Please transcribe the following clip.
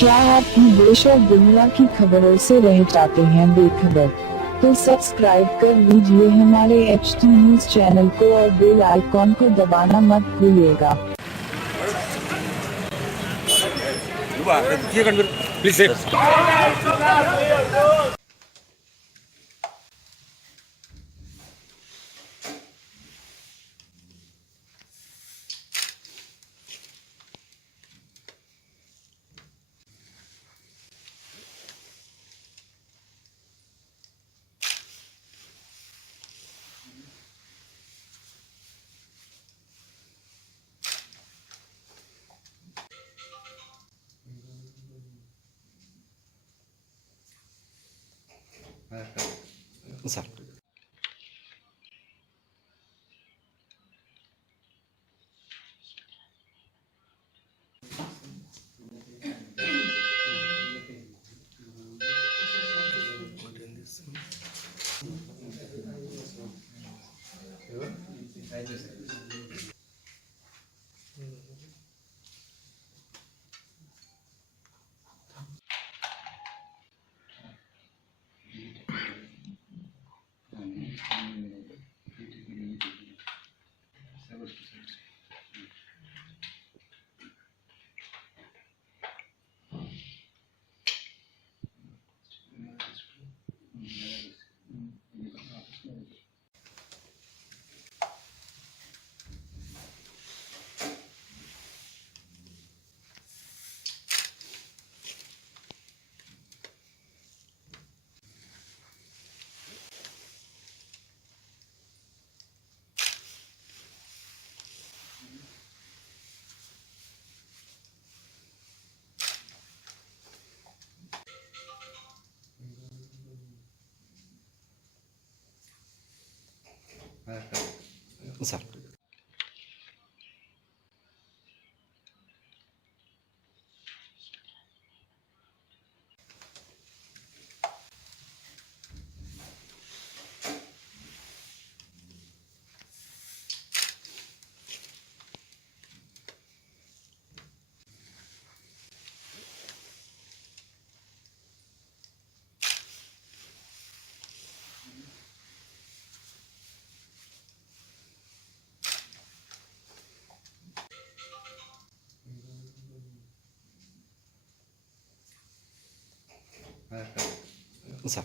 क्या आप देश और दुनिया की खबरों से रह जाते हैं बेखबर? तो सब्सक्राइब कर लीजिए हमारे HT न्यूज चैनल को और बेल आइकॉन को दबाना मत भूलिएगा। Please say. Sir. Sir. Sir.